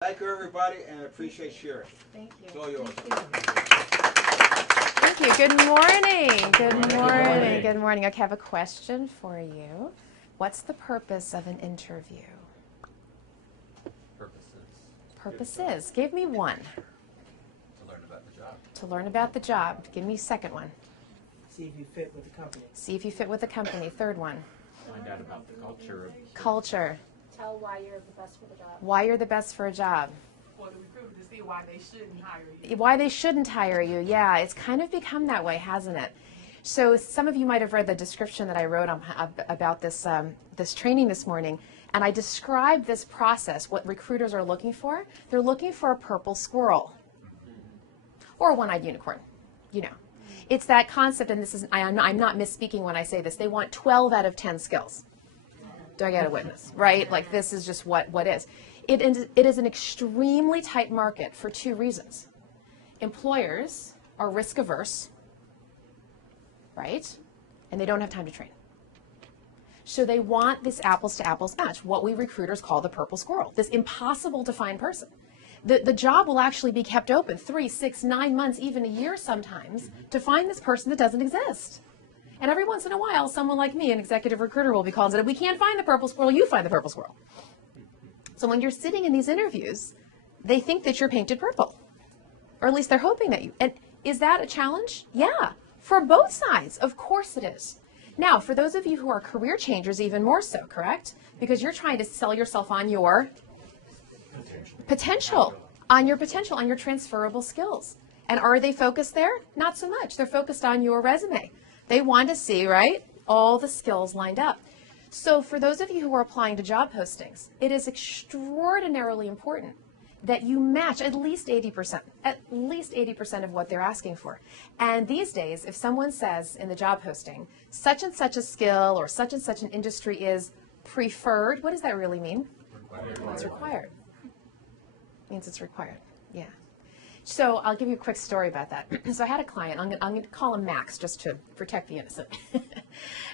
Thank you, everybody, and I appreciate Shira. Thank you. It's all yours. Thank you. Good morning. Good morning. Good morning. Okay, I have a question for you. What's the purpose of an interview? Purposes. Give me one. To learn about the job. To learn about the job. Give me a second one. See if you fit with the company. See if you fit with the company. Third one. Find out about the culture of Culture. Tell why you're the best for the job. Why you're the best for a job. For the recruiter to see why they shouldn't hire you. Why they shouldn't hire you. Yeah, it's kind of become that way, hasn't it? So some of you might have read the description that I wrote about this this training this morning, and I described this process, what recruiters are looking for. They're looking for a purple squirrel or a one-eyed unicorn, you know. It's that concept, and this is I'm not misspeaking when I say this. They want 12 out of 10 skills. Do I get a witness? Right? Like this is just what is. It is an extremely tight market for two reasons. Employers are risk averse, right? And they don't have time to train. So they want this apples to apples match, what we recruiters call the purple squirrel, this impossible to find person. The job will actually be kept open 3, 6, 9 months, even a year sometimes, to find this person that doesn't exist. And every once in a while, someone like me, an executive recruiter, will be called and said, we can't find the purple squirrel, you find the purple squirrel. So when you're sitting in these interviews, they think that you're painted purple. Or at least they're hoping that you. And is that a challenge? Yeah, for both sides, of course it is. Now, for those of you who are career changers, even more so, correct? Because you're trying to sell yourself on your potential, on your transferable skills. And are they focused there? Not so much. They're focused on your resume. They want to see, right, all the skills lined up. So for those of you who are applying to job postings, it is extraordinarily important that you match at least 80% of what they're asking for. And these days, if someone says in the job posting, such and such a skill or such and such an industry is preferred, what does that really mean? required. It's required. It means it's required, yeah. So I'll give you a quick story about that. So I had a client, I'm going to call him Max just to protect the innocent.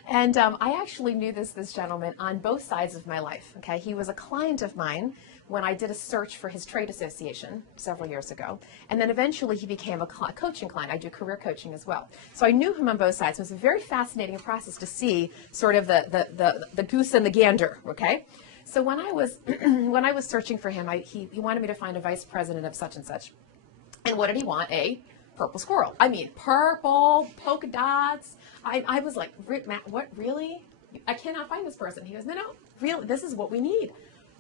And I actually knew this gentleman on both sides of my life, okay? He was a client of mine when I did a search for his trade association several years ago. And then eventually he became a coaching client. I do career coaching as well. So I knew him on both sides. It was a very fascinating process to see sort of the goose and the gander, okay? So when I was searching for him, he wanted me to find a vice president of such and such. And what did he want? A purple squirrel. I mean, purple, polka dots. I was like, Matt, what, really? I cannot find this person. He goes, no, really, this is what we need.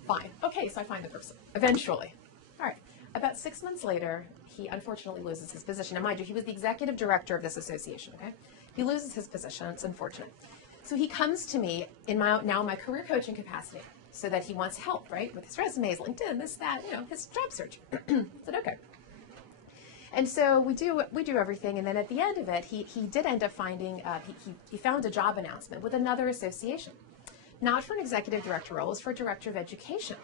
Fine. Okay, so I find the person, eventually. All right. About 6 months later, he unfortunately loses his position. And mind you, he was the executive director of this association, okay? He loses his position. It's unfortunate. So he comes to me in my career coaching capacity so that he wants help, right, with his resumes, LinkedIn, this, that, his job search. I said, okay. And so we do everything, and then at the end of it, he did end up finding, he found a job announcement with another association. Not for an executive director role, it was for a director of education.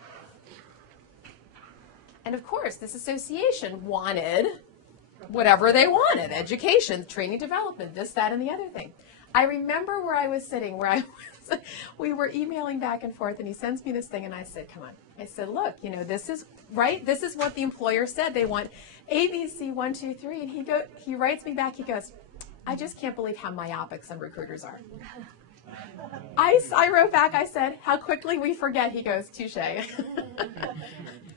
And of course, this association wanted whatever they wanted, education, training, development, this, that, and the other thing. I remember where I was sitting, we were emailing back and forth, and he sends me this thing, and I said, come on. I said, look, this is, right? This is what the employer said. They want ABC 1, 2, 3. And he writes me back, he goes, I just can't believe how myopic some recruiters are. I wrote back, I said, how quickly we forget. He goes, touche.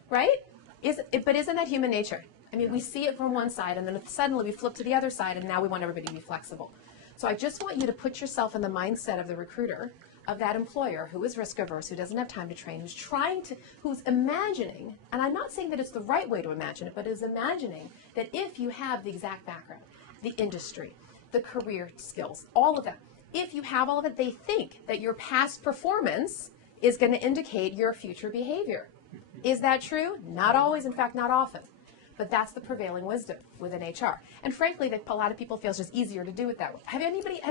Right? But isn't that human nature? I mean, we see it from one side, and then suddenly we flip to the other side, and now we want everybody to be flexible. So I just want you to put yourself in the mindset of the recruiter, of that employer who is risk averse, who doesn't have time to train, who's imagining, and I'm not saying that it's the right way to imagine it, but is imagining that if you have the exact background, the industry, the career skills, all of that, if you have all of it, they think that your past performance is going to indicate your future behavior. Is that true? Not always, in fact, not often. But that's the prevailing wisdom within HR. And frankly, a lot of people feel it's just easier to do it that way. Has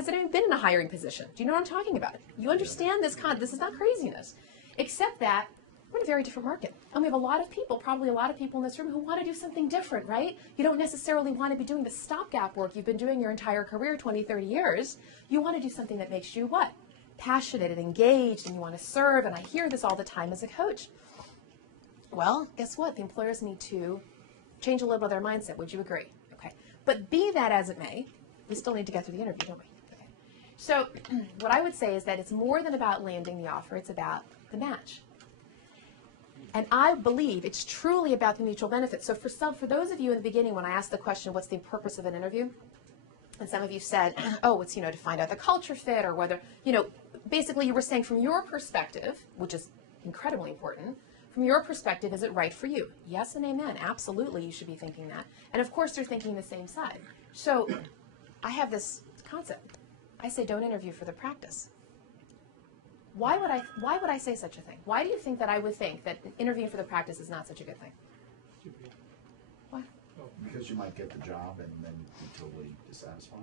anyone been in a hiring position? Do you know what I'm talking about? You understand this this is not craziness. Except that we're in a very different market. And we have a lot of people, probably a lot of people in this room who want to do something different, right? You don't necessarily want to be doing the stopgap work you've been doing your entire career, 20, 30 years. You want to do something that makes you what? Passionate and engaged, and you want to serve. And I hear this all the time as a coach. Well, guess what? The employers need to change a little bit of their mindset. Would you agree? Okay. But be that as it may, we still need to get through the interview, don't we? Okay. So what I would say is that it's more than about landing the offer. It's about the match. And I believe it's truly about the mutual benefit. So for those of you in the beginning, when I asked the question, what's the purpose of an interview? And some of you said, oh, it's, to find out the culture fit, or whether, basically you were saying from your perspective, which is incredibly important, from your perspective, is it right for you? Yes and amen. Absolutely, you should be thinking that. And of course, they're thinking the same side. So I have this concept. I say, don't interview for the practice. Why would I say such a thing? Why do you think that I would think that interviewing for the practice is not such a good thing? Why? Because you might get the job and then be totally dissatisfied.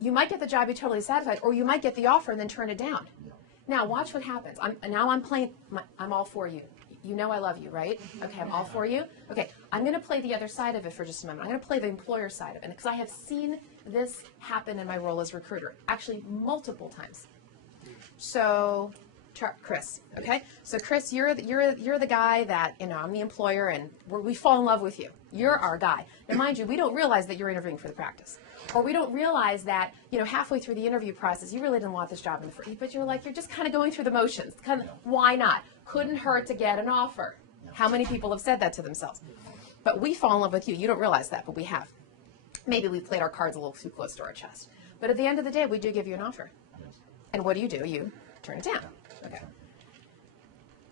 You might get the job, be totally satisfied, or you might get the offer and then turn it down. Yeah. Now watch what happens. I'm all for you. You know I love you, right? Okay, I'm all for you. Okay, I'm going to play the other side of it for just a moment. I'm going to play the employer side of it, because I have seen this happen in my role as recruiter, actually multiple times. So, Chris, okay? So Chris, you're the guy that, I'm the employer, and we fall in love with you. You're our guy. Now, mind you, we don't realize that you're interviewing for the practice. Or we don't realize that, halfway through the interview process, you really didn't want this job but you're just kind of going through the motions. Why not? Couldn't hurt to get an offer. How many people have said that to themselves? But we fall in love with you. You don't realize that, but we have. Maybe we played our cards a little too close to our chest. But at the end of the day, we do give you an offer. And what do? You turn it down. Okay.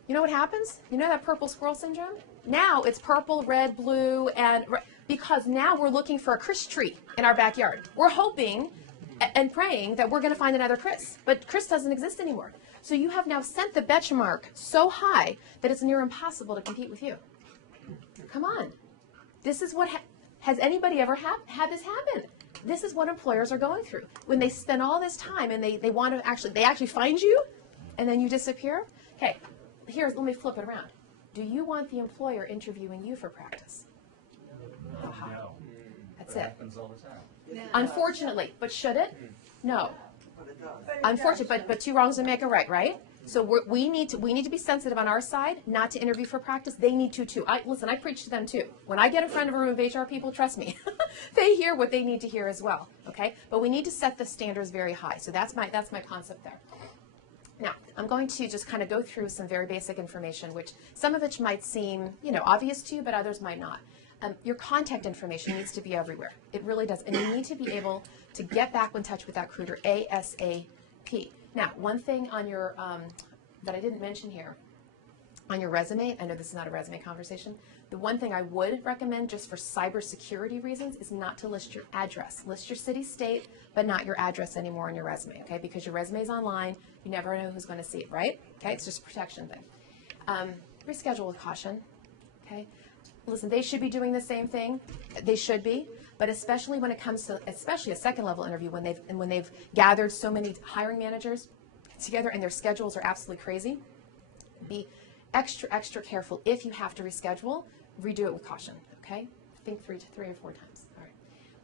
You know what happens? You know that purple squirrel syndrome? Now it's purple, red, blue, and because now we're looking for a Chris tree in our backyard. We're hoping and praying that we're going to find another Chris, but Chris doesn't exist anymore. So you have now sent the benchmark so high that it's near impossible to compete with you. Come on. This is what has anybody ever had this happen? This is what employers are going through. When they spend all this time and they want to actually find you, and then you disappear. Okay, let me flip it around. Do you want the employer interviewing you for practice? No. That's That it. happens all the time. Unfortunately, but should it? No. Unfortunately, but two wrongs don't make a right? So we need to be sensitive on our side, not to interview for practice. They need to too. I preach to them too. When I get in front of a room of HR people, trust me, they hear what they need to hear as well. Okay, but we need to set the standards very high. So that's my concept there. Now, I'm going to just kind of go through some very basic information, which some of it might seem, obvious to you, but others might not. Your contact information needs to be everywhere. It really does. And you need to be able to get back in touch with that recruiter ASAP. Now, one thing on your, that I didn't mention here, on your resume, I know this is not a resume conversation, the one thing I would recommend just for cybersecurity reasons is not to list your address. List your city, state, but not your address anymore on your resume, okay? Because your resume is online, you never know who's going to see it, right? Okay, it's just a protection thing. Reschedule with caution, okay? Listen, they should be doing the same thing. They should be, but especially when it comes to, especially a second level interview, when they've gathered so many hiring managers together and their schedules are absolutely crazy, be extra careful. If you have to reschedule, redo it with caution, okay? Think three or four times. All right.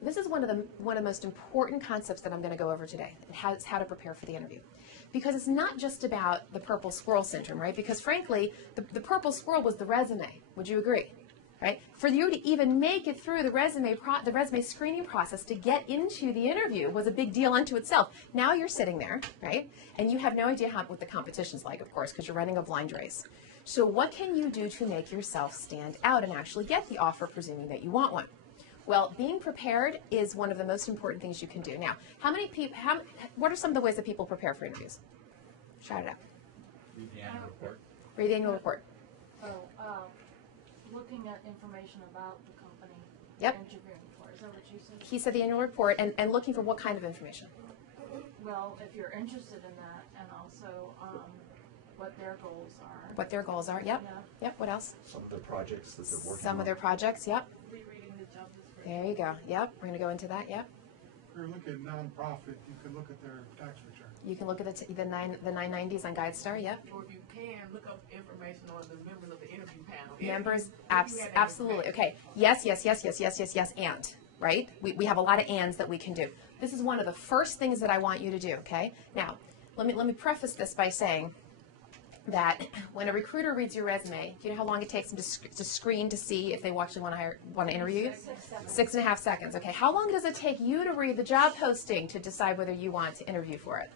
This is one of the most important concepts that I'm going to go over today. It's how to prepare for the interview. Because it's not just about the purple squirrel syndrome, right? Because frankly, the purple squirrel was the resume. Would you agree? Right? For you to even make it through the resume screening process to get into the interview was a big deal unto itself. Now you're sitting there, right? And you have no idea what the competition's like, of course, because you're running a blind race. So what can you do to make yourself stand out and actually get the offer, presuming that you want one? Well, being prepared is one of the most important things you can do. Now, what are some of the ways that people prepare for interviews? Shout it out. Read the annual report. Read the annual report. Looking at information about the company. Yep. Interviewing for. Is that what you said? He said the annual report and looking for what kind of information? Well, if you're interested in that, and also what their goals are. What their goals are, yep. Yeah. Yep, what else? Some of their projects that they're working on. Some of their projects, yep. Rereading the job description. There you go, yep. We're going to go into that, yep. If you're looking at nonprofit, you can look at their tax return. You can look at the 990s on GuideStar, yep. Or if you can, look up information on the members of the interview panel. Members, If you had that absolutely. information. Okay, yes, and, right? We have a lot of ands that we can do. This is one of the first things that I want you to do, okay? Now, let me preface this by saying, that when a recruiter reads your resume, do you know how long it takes them to screen to see if they actually want to interview you? 6.5 seconds. Okay. How long does it take you to read the job posting to decide whether you want to interview for it?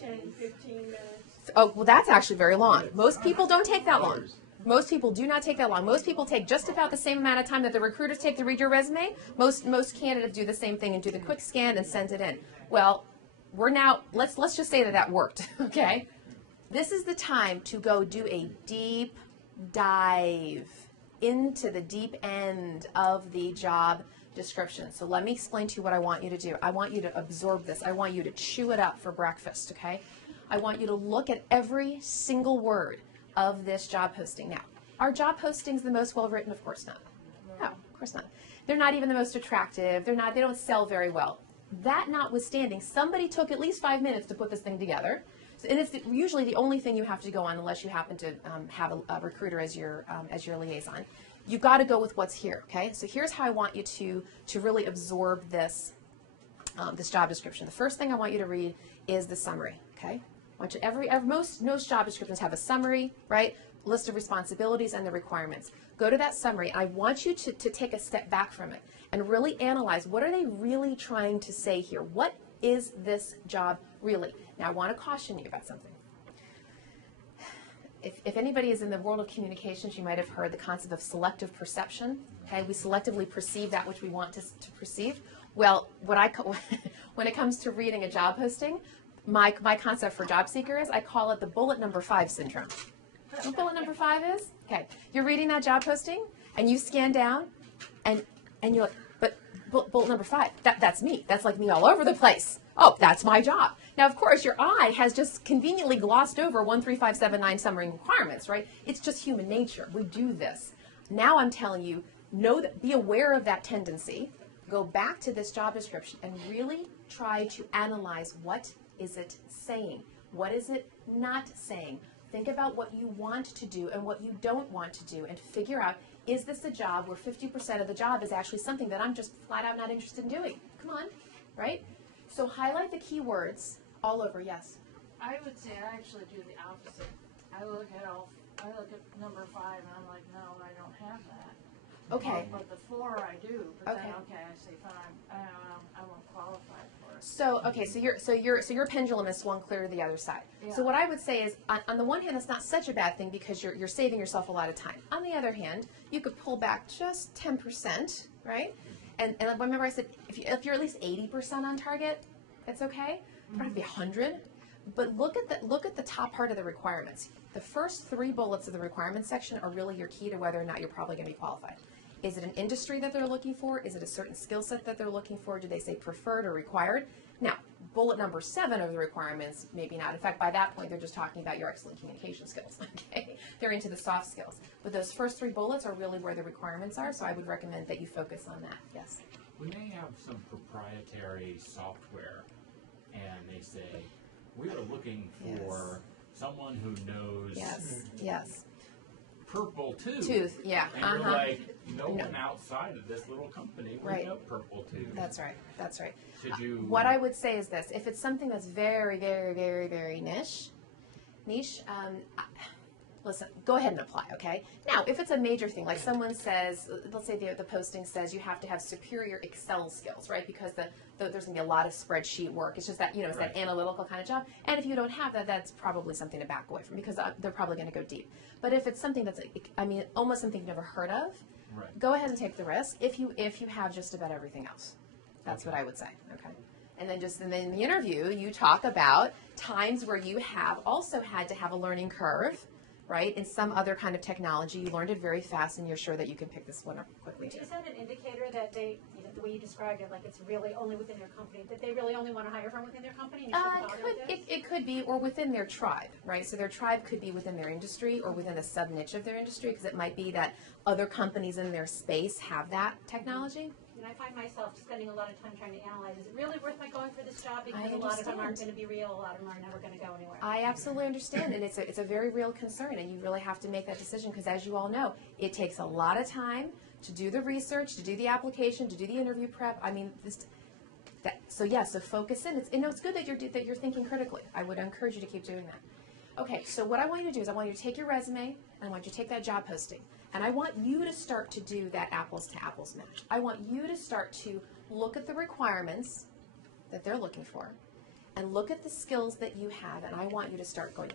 10, 15 minutes. Oh, well, that's actually very long. Most people don't take that long. Most people do not take that long. Most people take just about the same amount of time that the recruiters take to read your resume. Most candidates do the same thing and do the quick scan and send it in. Well, we're now, let's just say that worked, okay? This is the time to go do a deep dive into the deep end of the job description. So let me explain to you what I want you to do. I want you to absorb this. I want you to chew it up for breakfast, okay? I want you to look at every single word of this job posting. Now, are job postings the most well written? Of course not. No, of course not. They're not even the most attractive. They don't sell very well. That notwithstanding, somebody took at least 5 minutes to put this thing together. And it's usually the only thing you have to go on unless you happen to have a recruiter as your liaison. You've got to go with what's here, okay? So here's how I want you to really absorb this this job description. The first thing I want you to read is the summary, okay? I want you, most job descriptions have a summary, right? List of responsibilities and the requirements. Go to that summary. I want you to take a step back from it and really analyze, what are they really trying to say here? What is this job really? Now, I want to caution you about something. If anybody is in the world of communications, you might have heard the concept of selective perception. Okay, we selectively perceive that which we want to perceive. Well, when it comes to reading a job posting, my concept for job seekers, I call it the bullet number 5 syndrome. You know what bullet number 5 is? Okay, you're reading that job posting, and you scan down, and you're like, but bullet number 5, that's me. That's like me all over the place. Oh, that's my job. Now, of course, your eye has just conveniently glossed over 1, 3, 5, 7, 9 summary requirements, right? It's just human nature. We do this. Now I'm telling you, be aware of that tendency. Go back to this job description and really try to analyze, what is it saying? What is it not saying? Think about what you want to do and what you don't want to do, and figure out, is this a job where 50% of the job is actually something that I'm just flat out not interested in doing? Come on, right? So highlight the key words all over. Yes? I would say I actually do the opposite. I look at number 5 and I'm like, no, I don't have that. Okay. But the 4 I do. But Okay. then I say 5. I won't qualify for it. So okay, so your pendulum is swung clear to the other side. Yeah. So what I would say is, on the one hand, it's not such a bad thing because you're saving yourself a lot of time. On the other hand, you could pull back just 10%, right? And remember I said, if you're at least 80% on target, it's okay. You don't have to be 100. But look at the top part of the requirements. The first 3 bullets of the requirements section are really your key to whether or not you're probably going to be qualified. Is it an industry that they're looking for? Is it a certain skill set that they're looking for? Do they say preferred or required? Now, bullet number 7 of the requirements, maybe not. In fact, by that point, they're just talking about your excellent communication skills. Okay, they're into the soft skills. But those first 3 bullets are really where the requirements are, so I would recommend that you focus on that. Yes? We may have some proprietary software, and they say, we are looking for someone who knows Yes. purple Tooth, yeah. And you're like, no one outside of this little company would know purple tooth. That's right. That's right. Should you? What I would say is this: if it's something that's very, very, very, very niche, listen, go ahead and apply, okay? Now, if it's a major thing, like someone says, let's say the posting says you have to have superior Excel skills, right? Because there's going to be a lot of spreadsheet work. It's just that, it's that analytical kind of job. And if you don't have that, that's probably something to back away from, because they're probably going to go deep. But if it's something that's, almost something you've never heard of, go ahead and take the risk if you have just about everything else. That's what I would say, okay? And then in the interview, you talk about times where you have also had to have a learning curve, right? In some other kind of technology, you learned it very fast, and you're sure that you can pick this one up quickly. Is that an indicator that they, the way you described it, like it's really only within their company, that they really only want to hire from within their company? And you shouldn't bother with this? It could be, or within their tribe, right? So their tribe could be within their industry or within a sub-niche of their industry, because it might be that other companies in their space have that technology. And I find myself spending a lot of time trying to analyze, is it really worth my going for this job? Because I a lot of them aren't understand. going to be real, a lot of them are never going to go anywhere. I absolutely understand, and it's a very real concern, and you really have to make that decision, because as you all know, it takes a lot of time to do the research, to do the application, to do the interview prep. So focus in. It's good that you're thinking critically. I would encourage you to keep doing that. Okay, so what I want you to do is I want you to take your resume and I want you to take that job posting. And I want you to start to do that apples to apples match. I want you to start to look at the requirements that they're looking for and look at the skills that you have, and I want you to start going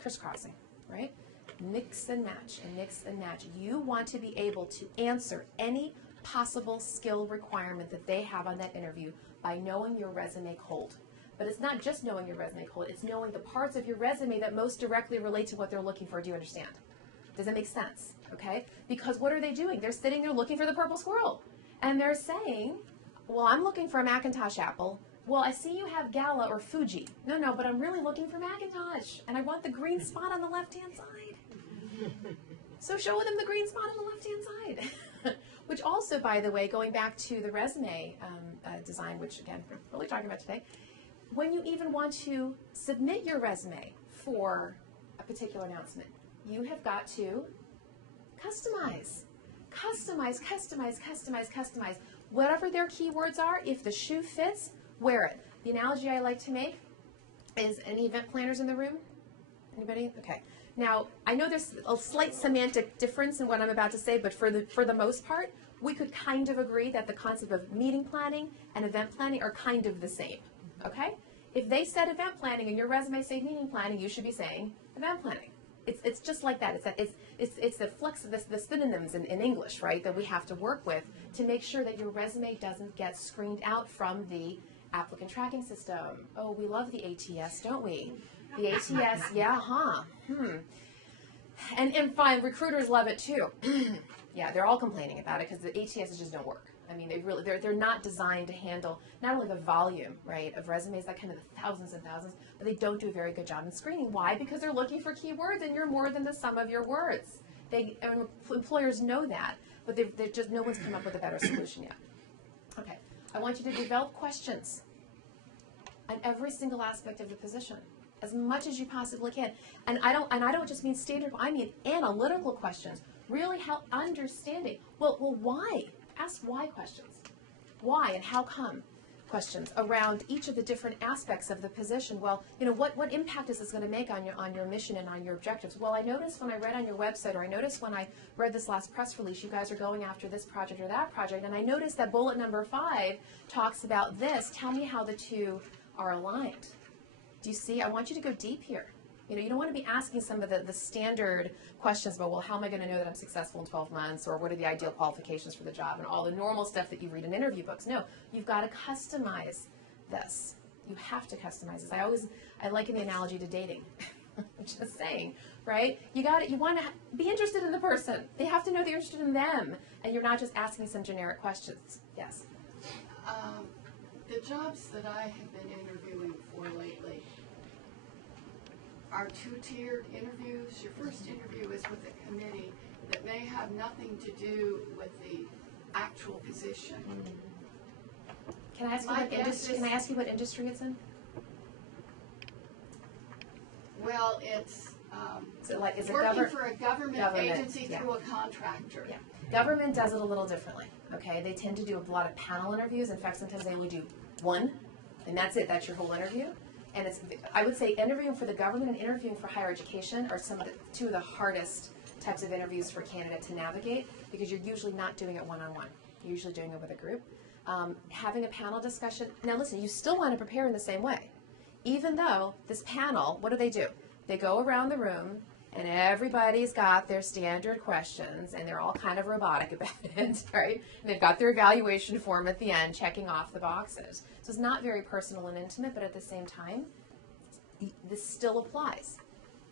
crisscrossing, right? Mix and match and mix and match. You want to be able to answer any possible skill requirement that they have on that interview by knowing your resume cold. But it's not just knowing your resume cold, it's knowing the parts of your resume that most directly relate to what they're looking for. Do you understand? Does that make sense? Okay? Because what are they doing? They're sitting there looking for the purple squirrel. And they're saying, well, I'm looking for a Macintosh apple. Well, I see you have Gala or Fuji. No, but I'm really looking for Macintosh. And I want the green spot on the left-hand side. So show them the green spot on the left-hand side. Which also, by the way, going back to the resume design, which again, we're really talking about today, when you even want to submit your resume for a particular announcement, you have got to customize. Customize, customize, customize, customize. Whatever their keywords are, if the shoe fits, wear it. The analogy I like to make is, any event planners in the room? Anybody? Okay. Now, I know there's a slight semantic difference in what I'm about to say, but for the most part, we could kind of agree that the concept of meeting planning and event planning are kind of the same. Okay? If they said event planning and your resume said meeting planning, you should be saying event planning. It's just like that. It's the synonyms in English, right, that we have to work with to make sure that your resume doesn't get screened out from the applicant tracking system. Oh, we love the ATS, don't we? The ATS, yeah, huh? And fine, recruiters love it too. Yeah, they're all complaining about it because the ATSs just don't work. I mean, they're not designed to handle not only the volume, right, of resumes, that kind of the thousands and thousands, but they don't do a very good job in screening. Why? Because they're looking for keywords, and you're more than the sum of your words. Employers know that, but they're just, no one's come up with a better solution yet. Okay, I want you to develop questions on every single aspect of the position, as much as you possibly can. And I don't just mean standard, I mean analytical questions. Really help understanding. Well, why? Ask why questions. Why and how come questions around each of the different aspects of the position. Well, what impact is this going to make on your mission and on your objectives? Well, I noticed when I read on your website, or I noticed when I read this last press release, you guys are going after this project or that project, and I noticed that bullet number 5 talks about this. Tell me how the two are aligned. Do you see? I want you to go deep here. You don't want to be asking some of the standard questions about, well, how am I going to know that I'm successful in 12 months, or what are the ideal qualifications for the job, and all the normal stuff that you read in interview books. No, you've got to customize this. You have to customize this. I liken the analogy to dating. I'm just saying, right? You want to be interested in the person. They have to know that you're interested in them, and you're not just asking some generic questions. Yes? The jobs that I have been interviewing for lately are 2-tiered interviews. Your first interview is with a committee that may have nothing to do with the actual position. Can I ask you what industry it's in? Well, it's is it working for a government agency yeah. through a contractor. Yeah. Government does it a little differently. Okay, they tend to do a lot of panel interviews. In fact, sometimes they only do one, and that's it. That's your whole interview. And I would say interviewing for the government and interviewing for higher education are two of the hardest types of interviews for a candidate to navigate, because you're usually not doing it one-on-one. You're usually doing it with a group. Having a panel discussion. Now listen, you still want to prepare in the same way. Even though this panel, what do? They go around the room, and everybody's got their standard questions, and they're all kind of robotic about it, right? And they've got their evaluation form at the end, checking off the boxes. So it's not very personal and intimate, but at the same time, this still applies.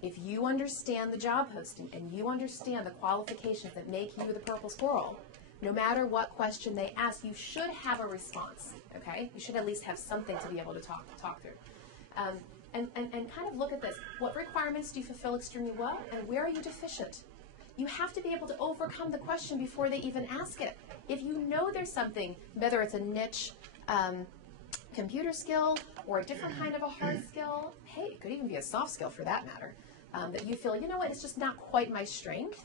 If you understand the job posting and you understand the qualifications that make you the purple squirrel, no matter what question they ask, you should have a response, okay? You should at least have something to be able to talk through. And kind of look at this. What requirements do you fulfill extremely well, and where are you deficient? You have to be able to overcome the question before they even ask it. If you know there's something, whether it's a niche computer skill or a different kind of a hard skill, hey, it could even be a soft skill for that matter, that you feel, it's just not quite my strength,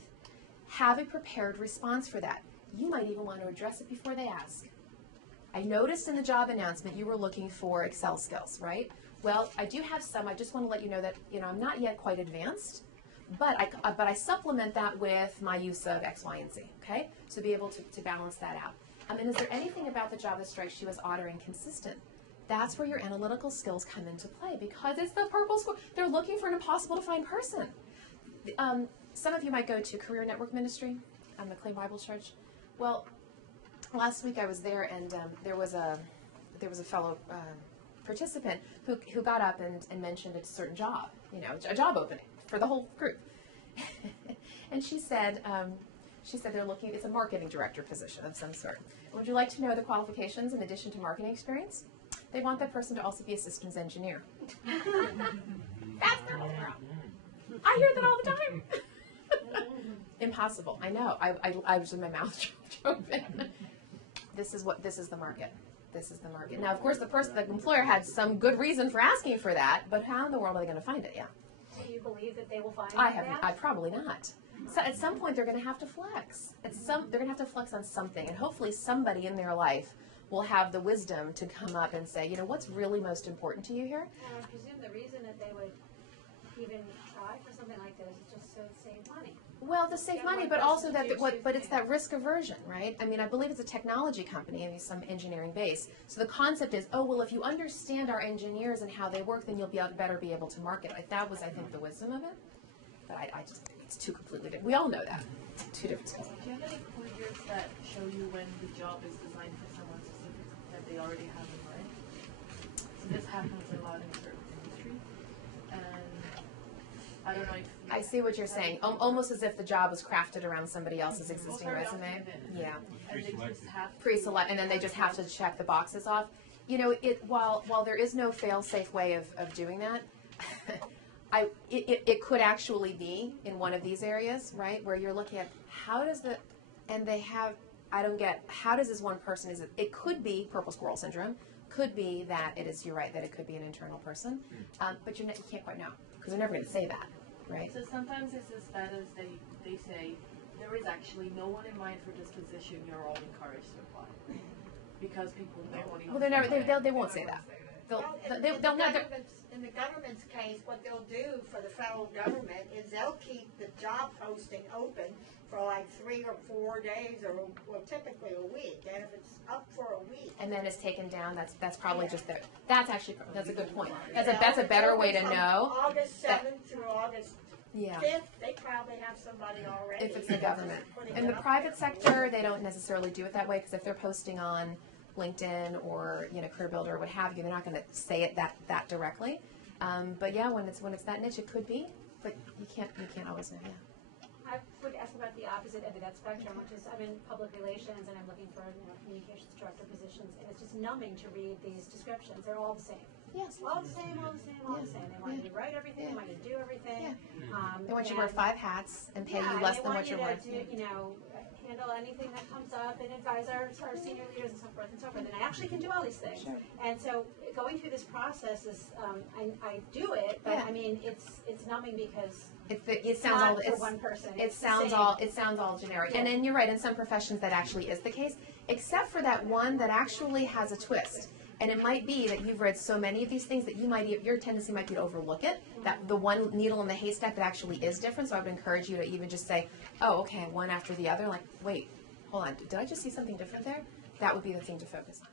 have a prepared response for that. You might even want to address it before they ask. I noticed in the job announcement you were looking for Excel skills, right? Well, I do have some. I just want to let you know that, I'm not yet quite advanced, but I supplement that with my use of X, Y, and Z, okay? So be able to balance that out. And is there anything about the job that strikes you as odd or inconsistent? That's where your analytical skills come into play, because it's the purple squirrel. They're looking for an impossible to find person. Some of you might go to Career Network Ministry, McLean Bible Church. Well, last week I was there, and there was a fellow participant who got up and mentioned a certain job, a job opening for the whole group. And she said they're looking, it's a marketing director position of some sort. Would you like to know the qualifications in addition to marketing experience? They want that person to also be a systems engineer. That's their whole problem. I hear that all the time. Impossible. I know. I was with my mouth open. This is the market. This is the market. Now, of course, the employer had some good reason for asking for that, but how in the world are they going to find it? Yeah. Do you believe that they will find I probably not. So at some point, they're going to have to flex. They're going to have to flex on something, and hopefully somebody in their life will have the wisdom to come up and say, what's really most important to you here? And I presume the reason that they would even try for something like this is just so to save money. Well, to save money, but also but it's that risk aversion, right? I mean, I believe it's a technology company, some engineering base. So the concept is, if you understand our engineers and how they work, then you'll better be able to market. That was, I think, the wisdom of it. But I just think it's two completely different. We all know that. Two different skills. Do you have any pointers that show you when the job is designed for someone specific that they already have in mind? So this happens a lot in certain industries, and I don't know if I see what you're saying. Almost as if the job was crafted around somebody else's existing resume. Yeah. And they just have to Pre-select, and then they just have to check the boxes off. While there is no fail-safe way of doing that, it could actually be in one of these areas, right, where you're looking at how does this one person, it could be purple squirrel syndrome, could be that you're right, that it could be an internal person, but you can't quite know, because they're never going to say that, right? So sometimes it's as bad as they say, there is actually no one in mind for this position, you're all encouraged to apply. Because people know. Well, they won't say that. They'll never. In the government's case, what they'll do for the federal government is they'll keep the job posting open for like 3 or 4 days, or typically a week. And if it's up for a week, and then it's taken down, that's probably just there. That's a good point. That's a better way to know. August 7th through August 5th, Yeah. they probably have somebody already. If it's the government. In the private sector, they don't necessarily do it that way, because if they're posting on LinkedIn or Career Builder or what have you, they're not going to say it that directly. But yeah, when it's that niche, it could be, but you can't always know. Yeah. I would ask about the opposite end of that spectrum, which is I'm in public relations and I'm looking for communications director positions, and it's just numbing to read these descriptions. They're all the same. Yes. All the same, all the same, all the same. They want you to write everything. They want you to do everything. They want you to wear 5 hats and pay you less than what you're worth. They want you to handle anything that comes up and advise our senior leaders and so forth and so forth. And I actually can do all these things. Sure. And so going through this process is, I do it, but I mean, it's numbing because it sounds not all for one person. It sounds all generic. Yeah. And you're right, in some professions that actually is the case, except for that one that actually has a twist. And it might be that you've read so many of these things that your tendency might be to overlook it, that the one needle in the haystack that actually is different. So I would encourage you to even just say, oh, okay, one after the other. Like, wait, hold on, did I just see something different there? That would be the thing to focus on.